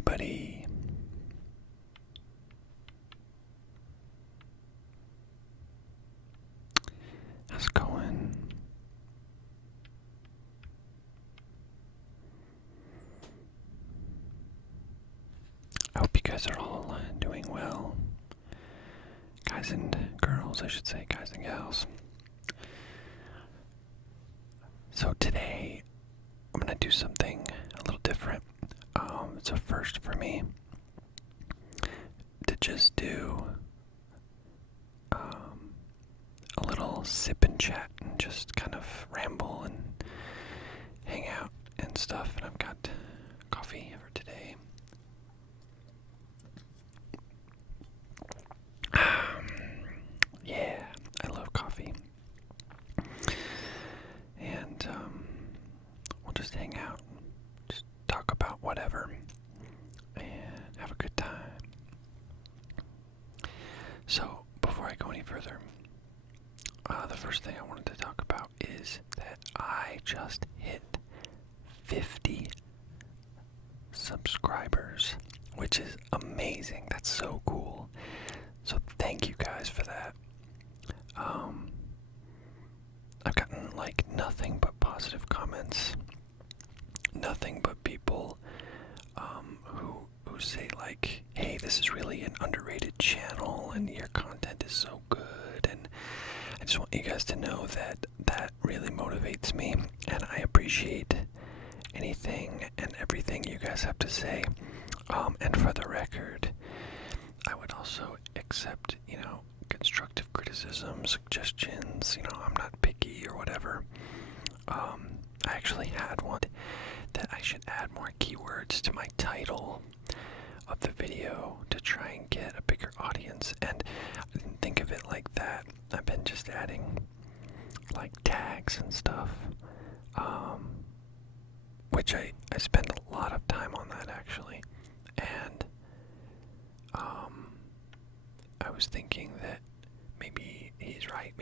everybody. How's it going? I hope you guys are all doing well. Guys and girls, I should say, guys and gals. So today, I'm going to do something a little different. It's a first for me to just do a little sip and chat and just kind of ramble and hang out and stuff. And I've got coffee for today. Yeah, I love coffee. And we'll just hang out, just talk about whatever, and have a good time. So, before I go any further, the first thing I wanted to talk about is that I just hit 50 subscribers, which is amazing. That's so cool. So thank you guys for that. I've gotten like nothing but positive comments, nothing but people who say like, hey, this is really an underrated channel and your content is so good, and I just want you guys to know that that really motivates me, and I appreciate anything and everything you guys have to say. And for the record, I would also accept, constructive criticism, suggestions. I'm not picky or whatever. I actually had one that I should add more keywords to my title of the video to try and get a bigger audience, and I didn't think of it like that. I've been just adding like tags and stuff, which I spend a lot of time on that actually, and I was thinking that maybe he's right,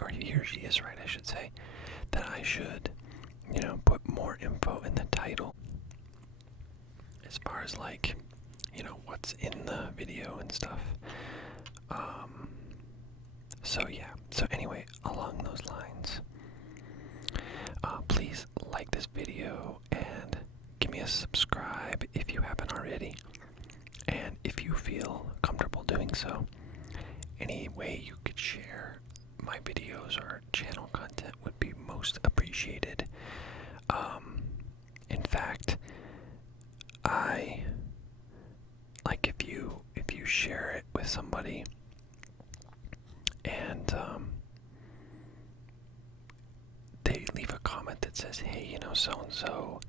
or he or she is right, I should say, that I should, put more info in the title as far as like, what's in the video and stuff. So anyway, along those lines, please like this video and give me a subscribe if you haven't already. And if you feel comfortable doing so, any way you could share my videos or channel content would be most appreciated. In fact, I like if you share it with somebody and they leave a comment that says, hey, so and so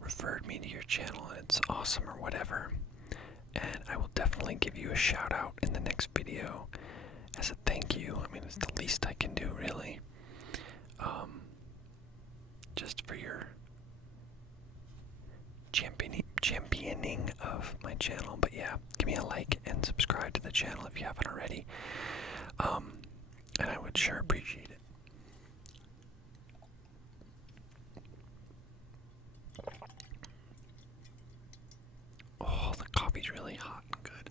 referred me to your channel and it's awesome or whatever, and I will definitely give you a shout out in the next video as a thank you. I mean, it's the least I can do, really. Just for your championing of my channel. But yeah, give me a like and subscribe to the channel if you haven't already. And I would sure appreciate it. Oh, the coffee's really hot and good.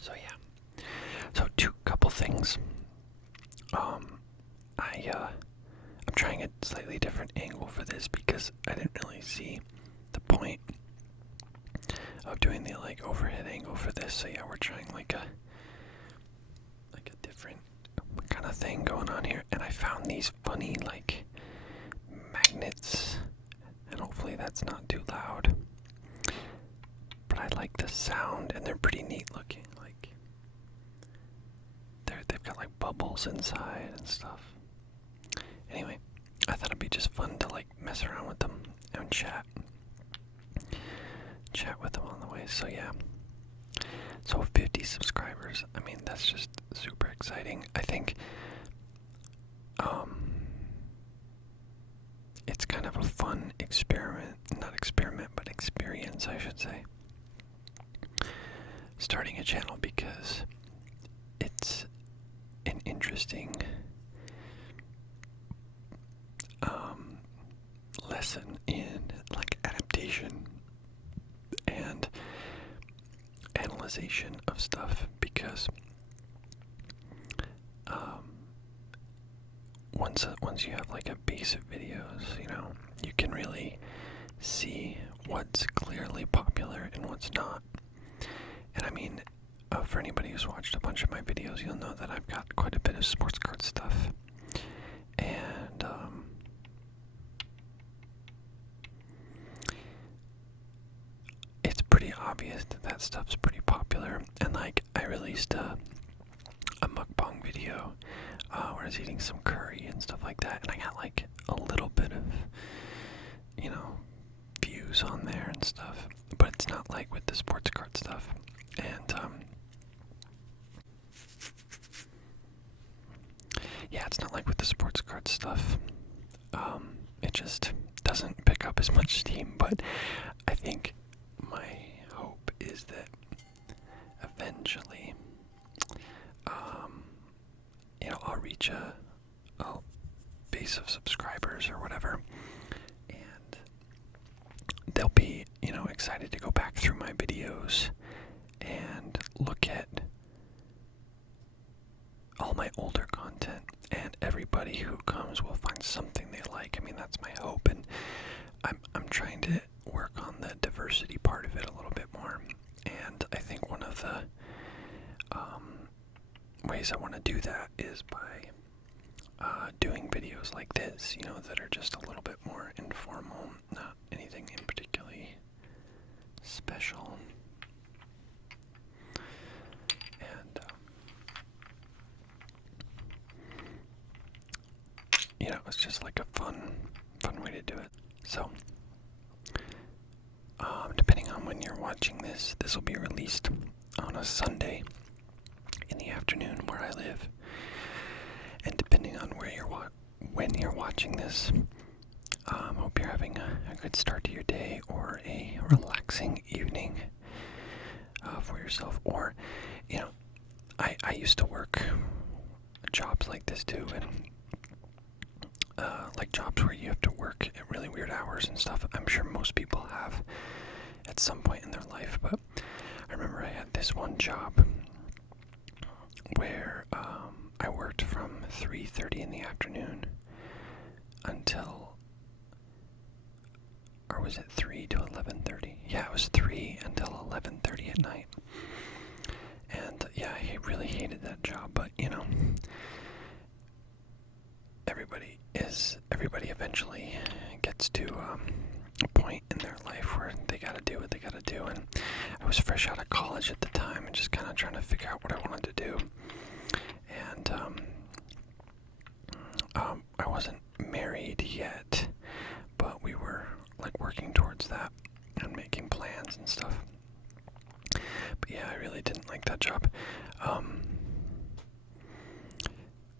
So yeah. So couple things. I'm trying a slightly different angle for this because I didn't really see the point of doing the like overhead angle for this. So yeah, we're trying like a different kind of thing going on here, and I found these funny like magnets, and hopefully that's not too loud, but I like the sound and they're pretty neat looking. Like they've got like bubbles inside and stuff. Anyway, I thought it'd be just fun to like mess around with them and chat with them on the way. So yeah, so 50 subscribers, I mean, that's just super exciting. I think it's kind of a fun experience, I should say, starting a channel, because it's an interesting realization of stuff, because once you have like a base of videos, you can really see what's clearly popular and what's not. And I mean, for anybody who's watched a bunch of my videos, you'll know that I've got quite a bit of sports card stuff. And it's pretty obvious that stuff's pretty popular. And like, I released a mukbang video where I was eating some curry and stuff like that, and I got like a little bit of, views on there and stuff. But it's not like with the sports card stuff. And yeah, it's not like with the sports card stuff. It just doesn't pick up as much steam. But I think my hope is that eventually, I'll reach a base of subscribers or whatever, and they'll be, excited to go back through my videos and look at all my older content, and everybody who comes will find something they like. I mean, that's my hope, and I'm trying to work on the diversity part of it a little bit more. And I think one of the ways I want to do that is by doing videos like this, that are just a little bit more informal, not anything in particularly special. And it's just like a fun way to do it. So depending on when you're watching this will be released on a Sunday in the afternoon where I live. And depending on when you're watching this, hope you're having a good start to your day, or a relaxing evening for yourself. Or, I used to work jobs like this too, and like jobs where you have to work at really weird hours and stuff. I'm sure most people have at some point in their life, but I remember I had this one job where I worked from 3:30 in the afternoon until, or was it 3 to 11:30? Yeah, it was 3 until 11:30 at night. And yeah, I really hated that job, but everybody eventually gets to a point in their life where they gotta do what they gotta do. And I was fresh out of college at the time and just kind of trying to figure out what I wanted to do. And I wasn't married yet, but we were like working towards that and making plans and stuff. But yeah, I really didn't like that job.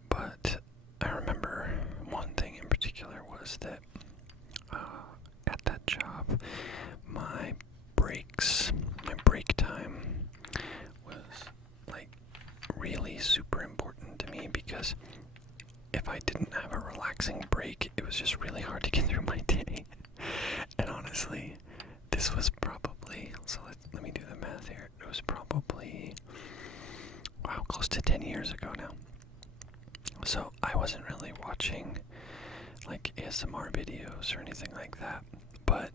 But I remember one thing in particular was that at that job, my break time was like really super important to me, because if I didn't have a relaxing break, it was just really hard to get through my day. And honestly, this was probably, so let me do the math here. It was probably, close to 10 years ago now. So I wasn't really watching like ASMR videos or anything like that, but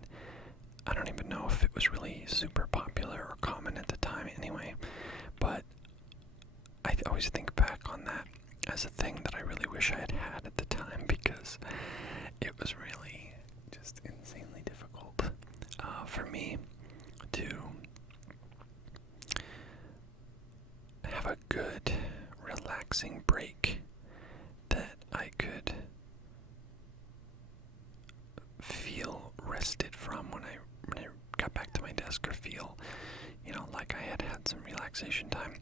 I don't even know if it was really super popular or common at the time anyway. But I always think back on that as a thing that I really wish I had had at the time, because it was really just insanely difficult for me to have a good, relaxing break that I could feel rested from when I got back to my desk, or feel, like I had some relaxation time.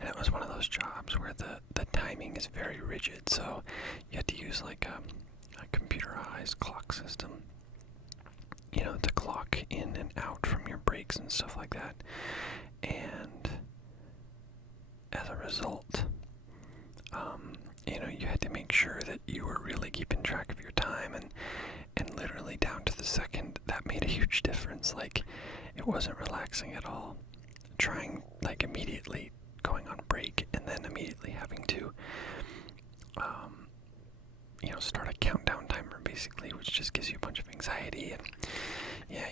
And it was one of those jobs where the timing is very rigid, so you had to use like a computerized clock system, to clock in and out from your breaks and stuff like that. And as a result, you had to make sure that you were really keeping track of your time, and literally down to the second, that made a huge difference. Like, it wasn't relaxing at all trying, like, immediately going on break and then immediately having to, start a countdown timer basically, which just gives you a bunch of anxiety. And yeah,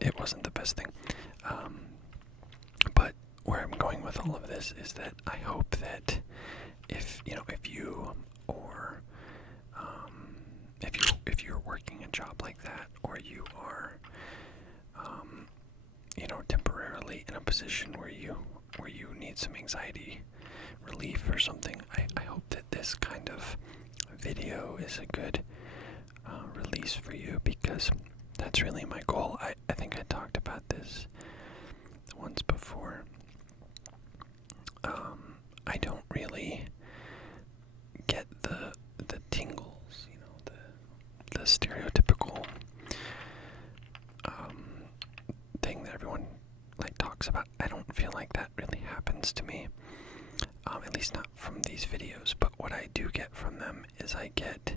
it wasn't the best thing. But where I'm going with all of this is that I hope that if you or if you're working a job like that, or you are temporarily in a position where you need some anxiety relief or something, I hope that this kind of video is a good release for you, because that's really my goal. I think I talked about this once before. I don't really get the tingles, the stereotypical thing that everyone talks about. I don't feel like that really happens to me, at least not from these videos. But what I do get from them is I get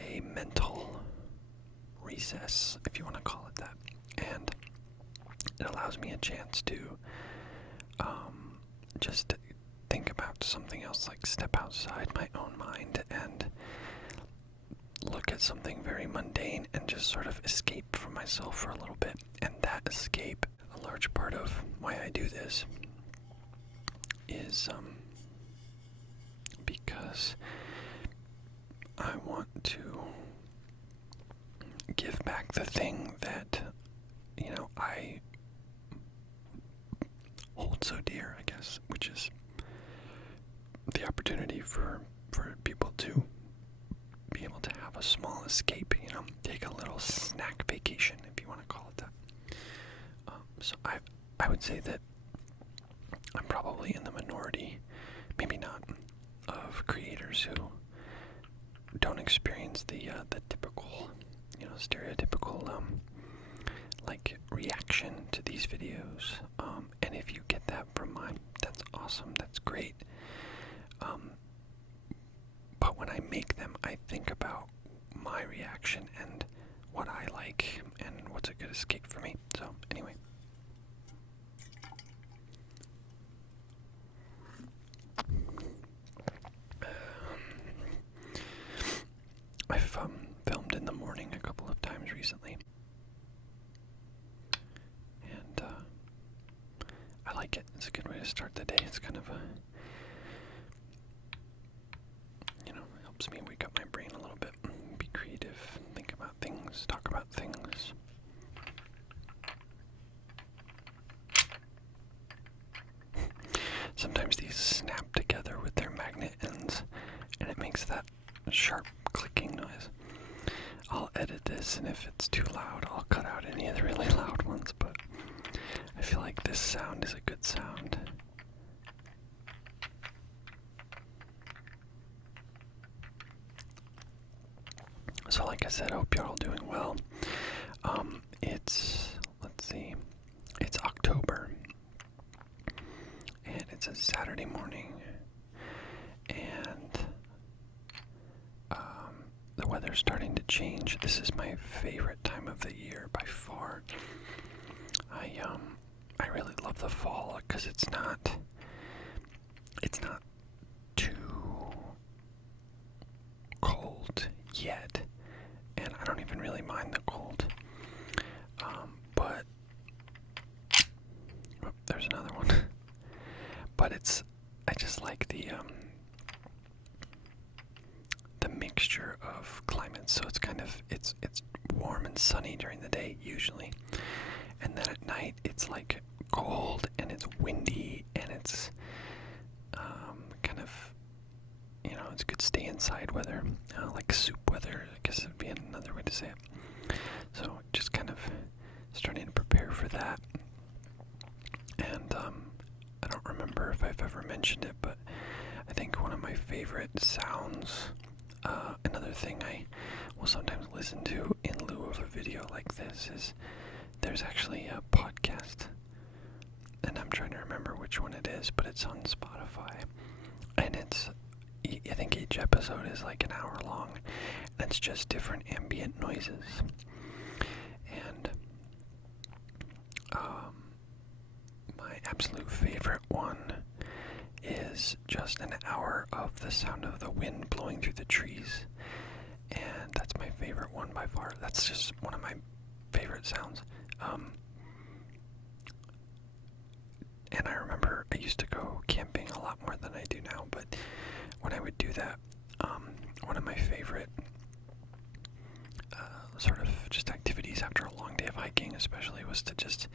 a mental recess, if you want to call it that, and it allows me a chance to just think about something else, like step outside my own mind and look at something very mundane and just sort of escape from myself for a little bit. And that escape, a large part of why I do this is because I want to give back the thing that I hold so dear, I guess, which is the opportunity for people to be able to have a small escape, take a little snack vacation, if you want to call it that. So I would say that I'm probably in the minority, maybe not, of creators who don't experience the typical, stereotypical reaction to these videos. And if you get that from mine, that's awesome. That's great. But when I make them, I think about my reaction and what I like and what's a good escape for me. So anyway. I've filmed in the morning a couple of times recently. And I like it. It's a good way to start the day. It's kind of helps me wake up my brain a little bit, be creative, think about things, talk about things. Sometimes these snap together with their magnet ends, and it makes that sharp clicking noise. I'll edit this, and if it's too loud, I'll cut out any of the really loud ones, but I feel like this sound is a good sound. So like I said, I hope you're all doing well. It's October, and it's a Saturday morning, and the weather's starting to change. This is my favorite time of the year by far. I really love the fall because it's not too cold yet, and I don't even really mind the cold. But there's another one. But I just like the mixture of climates. So it's warm and sunny during the day usually, and then at night it's like cold and it's windy and it's kind of it's good stay inside weather, like soup weather, I guess would be another way to say it. So just kind of starting to prepare for that. And I don't remember if I've ever mentioned it, but I think one of my favorite sounds, another thing I will sometimes listen to in lieu of a video like this, is there's actually a podcast, and I'm trying to remember which one it is, but it's on Spotify, and I think each episode is like an hour long, and it's just different ambient noises. And absolute favorite one is just an hour of the sound of the wind blowing through the trees. And that's my favorite one by far. That's just one of my favorite sounds. And I remember I used to go camping a lot more than I do now, but when I would do that, one of my favorite sort of just activities after a long day of hiking especially was to just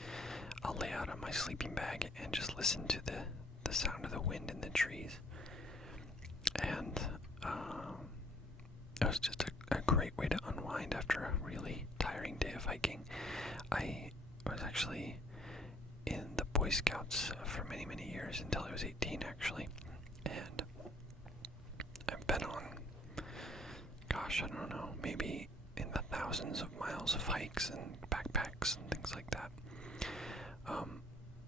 lay out on my sleeping bag and just listen to the sound of the wind in the trees. And it was just a great way to unwind after a really tiring day of hiking. I was actually in the Boy Scouts for many, many years, until I was 18 actually. And I've been on, gosh, I don't know, maybe in the thousands of miles of hikes and backpacks and things like that.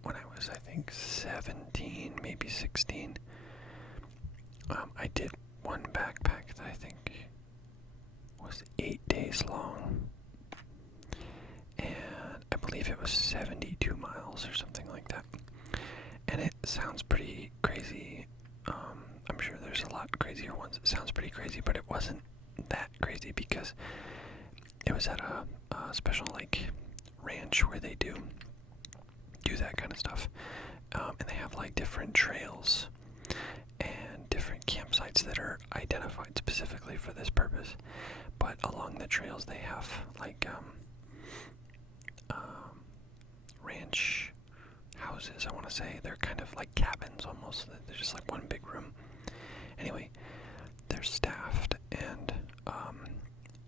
When I was, I think, 17, maybe 16, I did one backpack that I think was 8 days long, and I believe it was 72 miles or something like that. And it sounds pretty crazy. I'm sure there's a lot crazier ones. It sounds pretty crazy, but it wasn't that crazy because it was at a special ranch where they do that kind of stuff, and they have different trails and different campsites that are identified specifically for this purpose. But along the trails they have ranch houses, I want to say. They're kind of like cabins almost. They're just like one big room. Anyway, they're staffed, and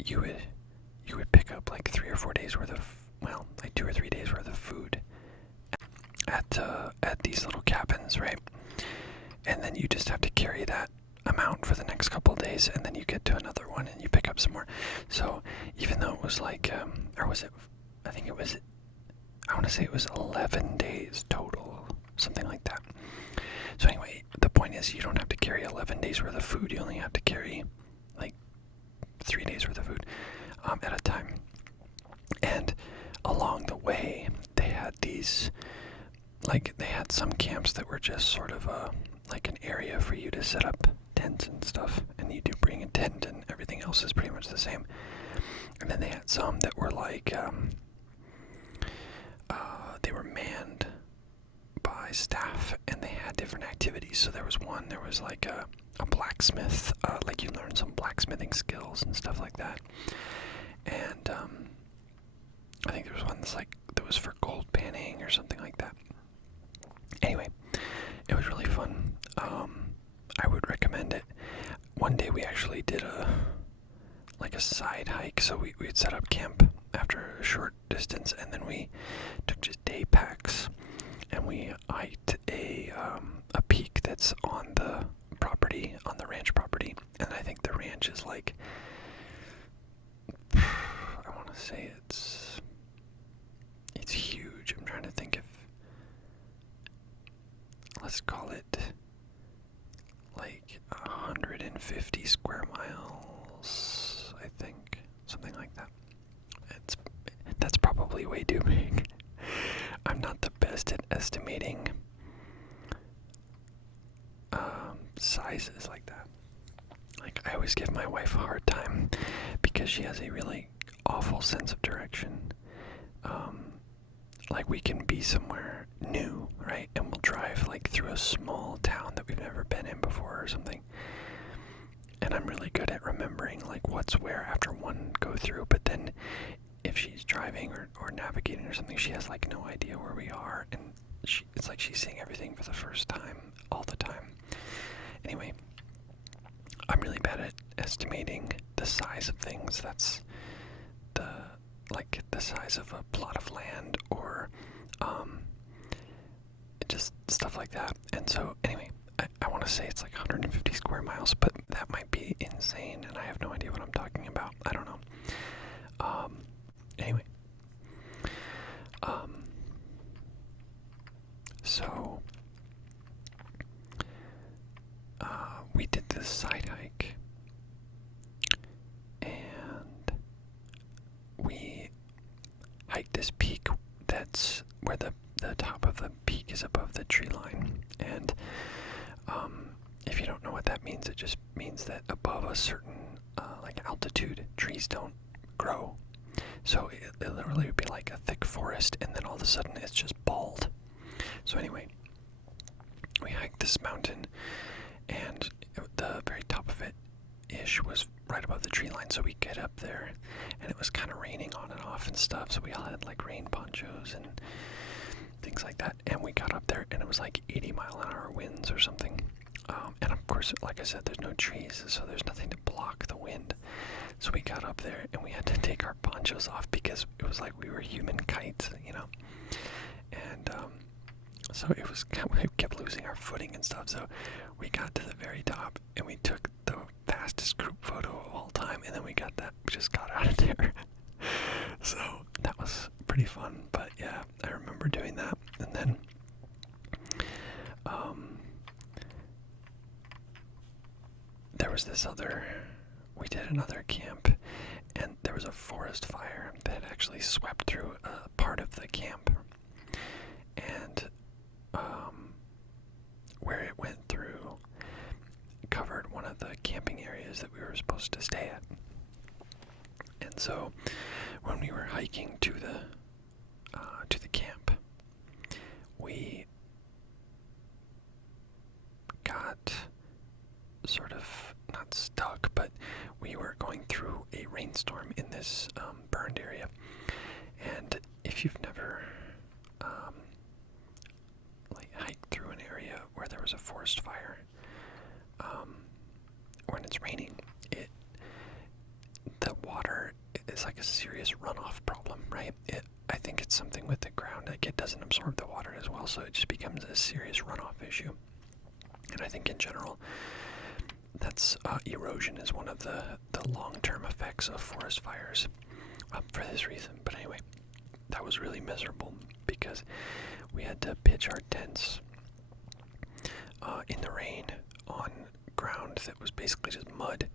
you would pick up 3 or 4 days worth of, 2 or 3 days worth of food at these little cabins, right? And then you just have to carry that amount for the next couple of days, and then you get to another one and you pick up some more. So even though it was or was it, I want to say it was 11 days total, something like that. So anyway, the point is you don't have to carry 11 days worth of food. You only have to carry 3 days worth of food at a time. And along the way, they had these, they had some camps that were just sort of an area for you to set up tents and stuff, and you do bring a tent and everything else is pretty much the same. And then they had some that were they were manned by staff, and they had different activities. So there was a blacksmith, you learn some blacksmithing skills and stuff like that. And I think there was one that was for gold panning or something like that. Anyway, it was really fun. I would recommend it. One day we actually did a side hike, so we'd set up camp after a short distance, and then we took just day packs, and we hiked a peak that's on the property, on the ranch property. And I think the ranch is I want to say it's huge. I'm trying to think if, let's call it 150 square miles, I think, something like that. That's probably way too big. I'm not the best at estimating sizes like that. I always give my wife a hard time because she has a really awful sense of direction. We can be somewhere new, right? And we'll drive through a small town that we've never been in before or something. And I'm really good at remembering what's where after one go through, but then if she's driving or navigating or something, she has no idea where we are, and it's like she's seeing everything for the first time all the time. Anyway, I'm really bad at estimating the size of things. That's the size of a plot of land, or just stuff like that. And so anyway, I want to say it's 150 square miles, but that might be insane, and I have no idea what I'm talking about. I don't know. Anyway, so we did this side hike, and we hiked this peak that's where the top of the peak hike is above the tree line. And if you don't know what that means, it just means that above a certain like altitude, trees don't grow. So it literally would be like a thick forest, and then all of a sudden it's just bald. So anyway, we hiked this mountain, and the very top of it ish was right above the tree line. So we get up there, and it was kind of raining on and off and stuff. So we all had like rain ponchos and things like that. And we got up there, and it was like 80-mile-an-hour winds or something. And of course, like I said, there's no trees, so there's nothing to block the wind. So we got up there, and we had to take our ponchos off because it was like we were human kites, you know. And so it was, we kept losing our footing and stuff. So we got to the very top, and we took the fastest group photo of all time, and then we just got out of there. So that was pretty fun. But yeah, I remember doing that. And then there was we did another camp, and there was a forest fire that actually swept through a part of the camp. And where it went through covered one of the camping areas that we were supposed to stay at. And so when we were hiking to the camp, we got sort of not stuck, but we were going through a rainstorm in this burned area. And if you've never hiked through an area where there was a forest fire, when it's raining, the water is like a serious runoff problem, right? I think it's something with the ground, like it doesn't absorb the water as well, so it just becomes a serious runoff issue. And I think in general, that's erosion is one of the long-term effects of forest fires for this reason. But anyway, that was really miserable because we had to pitch our tents in the rain on ground that was basically just mud.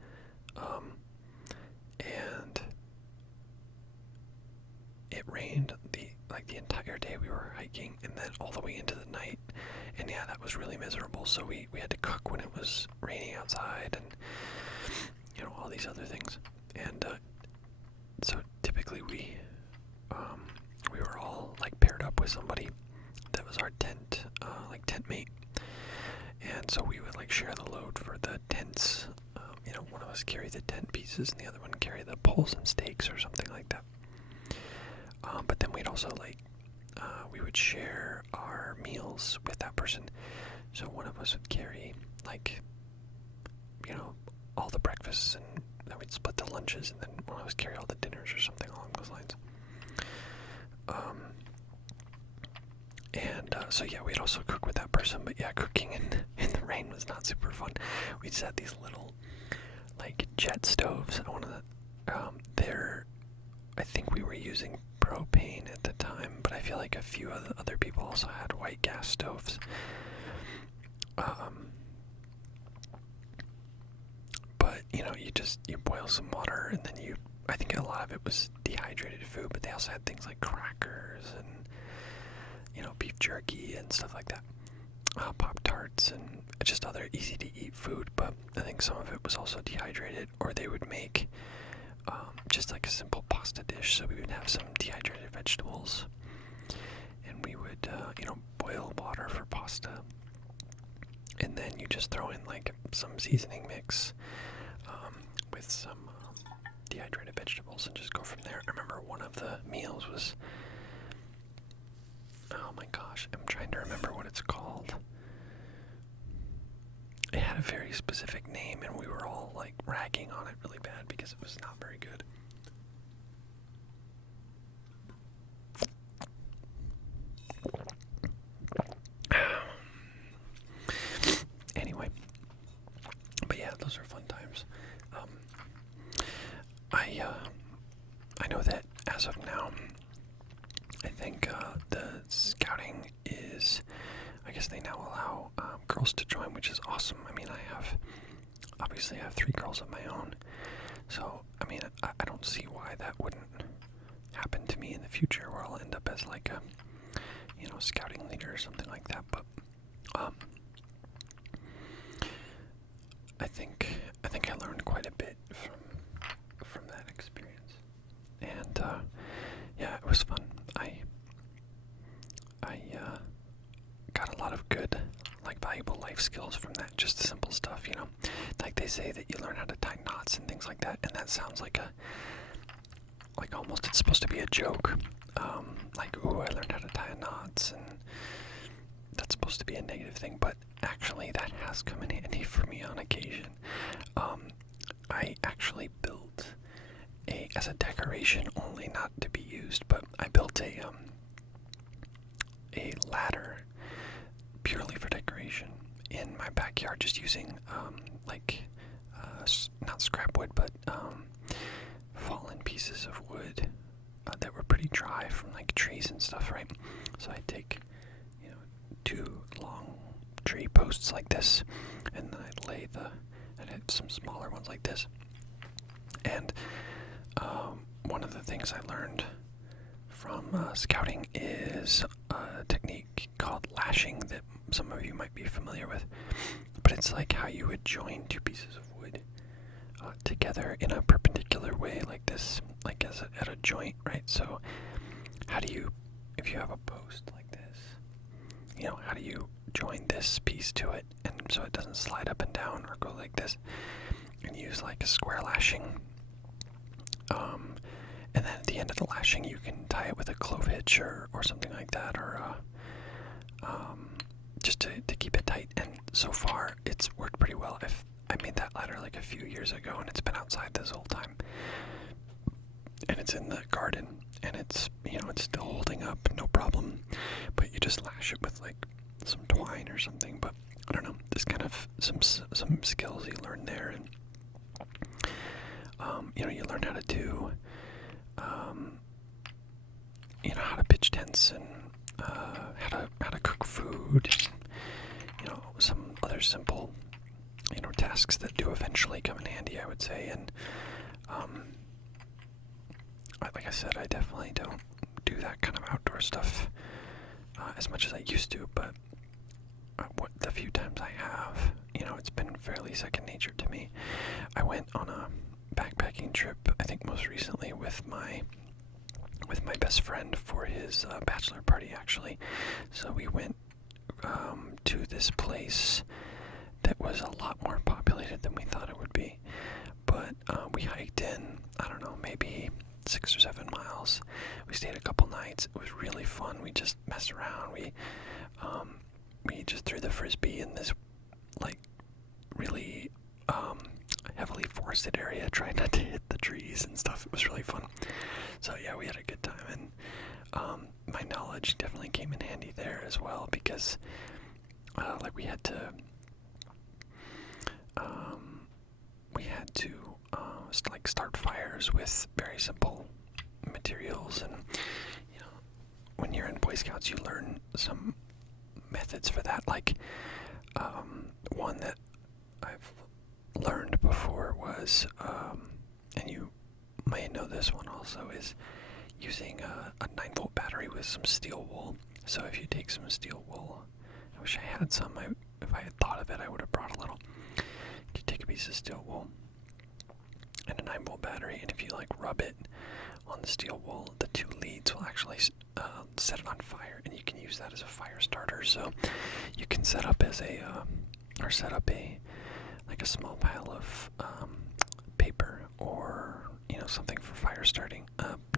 And it rained the entire day we were hiking, and then all the way into the night. And yeah, that was really miserable. So we had to cook when it was raining outside, and all these other things. And so typically we were all like paired up with somebody that was our tent mate. And so we would like share the load for the tents. One of us carry the tent pieces, and the other one carry the poles and stakes or something like that. But then we'd also we would share our meals with that person. So one of us would carry all the breakfasts, and then we'd split the lunches, and then one of us carry all the dinners or something along those lines. So yeah, we'd also cook with that person. But yeah, cooking in the rain was not super fun. We just had these little jet stoves. I think we were using propane at the time, but I feel like a few other people also had white gas stoves. But you boil some water, and then I think a lot of it was dehydrated food, but they also had things like crackers and beef jerky and stuff like that, Pop-Tarts and just other easy to eat food. But I think some of it was also dehydrated, or they would make just like a simple pasta dish. So we would have some dehydrated vegetables, and we would boil water for pasta, and then you just throw in some seasoning mix with some dehydrated vegetables and just go from there. I remember one of the meals was, oh my gosh, I'm trying to remember what it's called. It had a very specific name, and we were all ragging on it really bad because it was not very good. Anyway, but yeah, those are fun times. I know that as of now, I think the scouting is, I guess they now allow girls to join, which is awesome. I mean, I have 3 girls of my own, so I mean, I don't see why that wouldn't happen to me in the future, where I'll end up as a scouting leader or something like that. But I think I learned quite a bit from that experience, and yeah, it was fun. I got a lot of good, like, valuable life skills from that. Just the simple stuff, like they say that you learn how to tie knots and things like that, and that sounds like almost it's supposed to be a joke. Like, ooh, I learned how to tie knots, and that's supposed to be a negative thing, but actually that has come in handy for me on occasion. I actually built as a decoration only, not to be used, but I built a ladder purely for decoration in my backyard, just using not scrap wood, but fallen pieces of wood that were pretty dry from like trees and stuff, right? So I take 2 long tree posts like this, and then I'd have some smaller ones like this. And one of the things I learned from scouting is a technique called lashing that some of you might be familiar with. But it's like how you would join 2 pieces of wood together in a perpendicular way, like this, like at a joint, right? So how do you, if you have a post like this, how do you join this piece to it, and so it doesn't slide up and down or go like this, and use like a square lashing. And then at the end of the lashing, you can tie it with a clove hitch or something like that, or just to keep it tight. And so far, it's worked pretty well. I made that ladder like a few years ago, and it's been outside this whole time, and it's in the garden, and it's it's still holding up, no problem. But you just lash it with like some twine or something. But I don't know, there's kind of some skills you learn there, and you learn how to do, how to pitch tents, and how to cook food, and, some other simple, tasks that do eventually come in handy, I would say. And like I said, I definitely don't do that kind of outdoor stuff as much as I used to, but the few times I have, it's been fairly second nature to me. I went on a backpacking trip, I think most recently with my best friend for his bachelor party, actually. So we went to this place that was a lot more populated than we thought it would be, but we hiked in, I don't know, maybe 6 or 7 miles. We stayed a couple nights. It was really fun. We just messed around. We just threw the frisbee in this like really heavily forested area, trying not to hit the trees and stuff. It was really fun. So yeah, we had a good time, and my knowledge definitely came in handy there as well, because we had to start fires with very simple materials. And when you're in Boy Scouts, you learn some methods for that. Like one that I've learned before was, and you may know this one also, is using a 9-volt battery with some steel wool. So if you take some steel wool, I wish I had some. If I had thought of it, I would have brought a little. You take a piece of steel wool and a 9-volt battery, and if you rub it on the steel wool, the 2 leads will actually set it on fire, and you can use that as a fire starter. So you can set up a small pile of paper, or something for fire starting.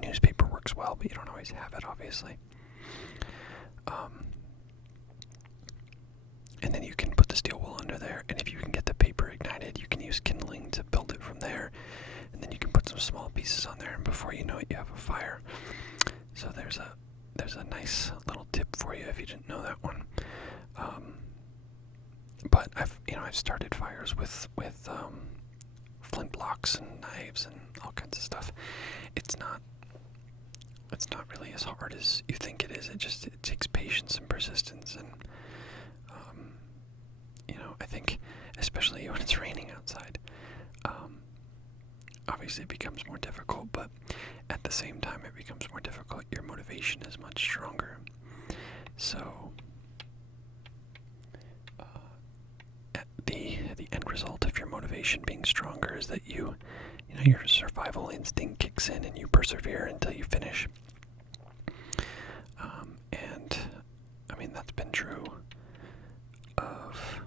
Newspaper works well, but you don't always have it, obviously. And then you can put the steel wool under there, and if you can get the paper ignited, you can use kindling to build it from there, and then you can put some small pieces on there, and before you know it, you have a fire. So there's a nice little tip for you if you didn't know that one. But I've started fires with flint blocks and knives and all kinds of stuff. It's not really as hard as you think it is. It takes patience and persistence, and I think especially when it's raining outside, obviously it becomes more difficult, but at the same time it becomes more difficult, your motivation is much stronger. So the end result of your motivation being stronger is that you know your survival instinct kicks in and you persevere until you finish. And I mean that's been true of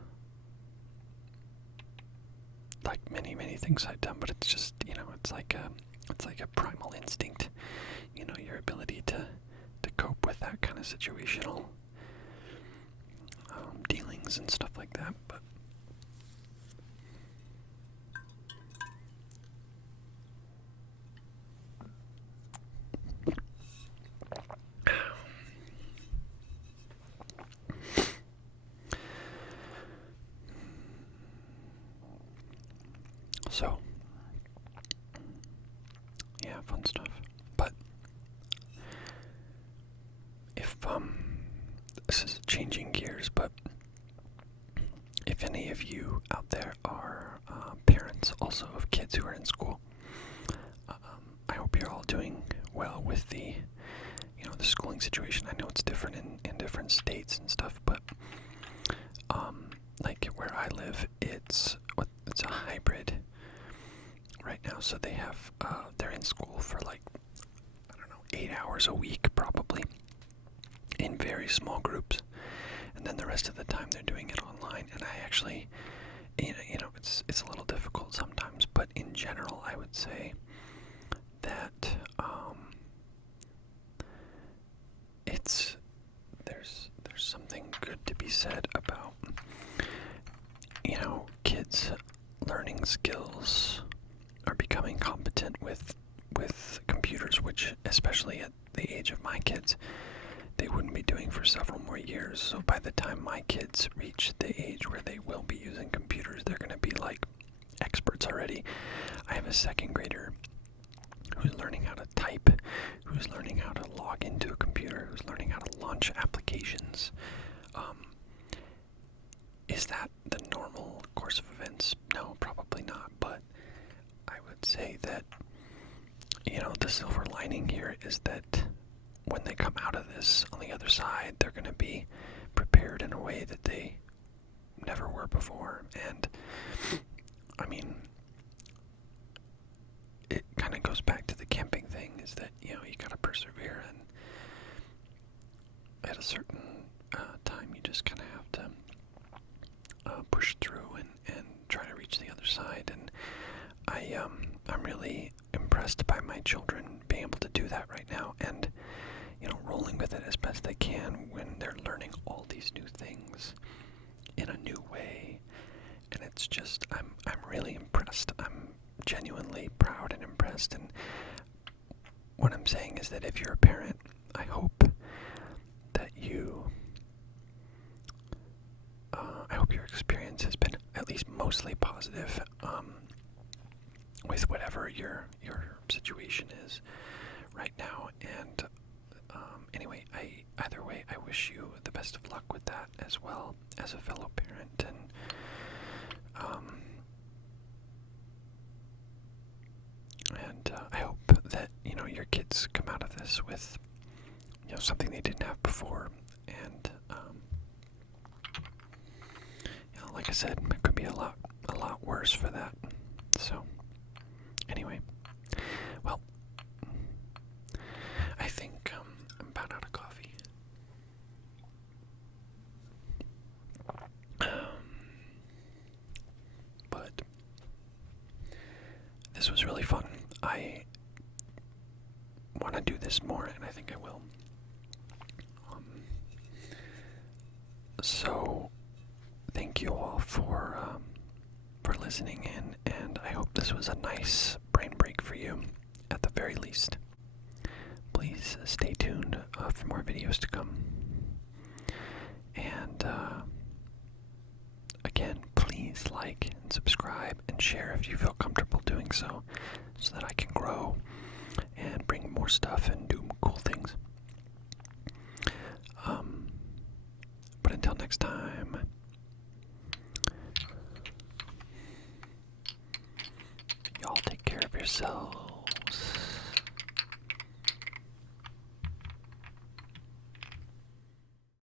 like many things I've done, but it's just it's like a primal instinct, your ability to cope with that kind of situational dealings and stuff like that. But so, yeah, fun stuff. But if this is changing gears, but if any of you out there are parents also of kids who are in school, I hope you're all doing well with the the schooling situation. I know it's different in different states and stuff, but like where I live, it's a hybrid right now. So they have they're in school for like 8 hours a week probably in very small groups, and then the rest of the time they're doing it online. And I actually it's a little difficult sometimes, but in general I would say that there's something good to be said about kids learning skills or becoming competent with computers, which especially at the age of my kids they wouldn't be doing for several more years. So by the time my kids reach the age where they will be using computers, they're going to be like experts already. I have a second grader who's learning how to type, who's learning how to log into a computer, who's learning how to launch applications. Is that the normal course of events? No, probably not, but I would say that, the silver lining here is that when they come out of this on the other side, they're going to be prepared in a way that they never were before. And, I mean, it kind of goes back to the camping thing, is that, you gotta persevere, and at a certain time, you just kind of have to push through and try to reach the other side. And I'm really impressed by my children being able to do that right now, and rolling with it as best they can when they're learning all these new things in a new way. And it's just I'm really impressed. I'm genuinely proud and impressed. And what I'm saying is that if you're a parent, I hope that I hope your experience has been at least mostly positive with whatever your situation is right now. And anyway, either way, I wish you the best of luck with that as well as a fellow parent. And I hope that your kids come out of this with something they didn't have before. And like I said, it could be a lot worse for that. So anyway, well, I think I'm about out of coffee. But this was really fun. I want to do this more, and I think I will. So thank you all for listening in, and I hope this was a nice brain break for you, at the very least. Please stay tuned for more videos to come. And again, please like and subscribe and share if you feel comfortable doing so that I can grow and bring more stuff and do cool things. But until next time, y'all take care of yourselves.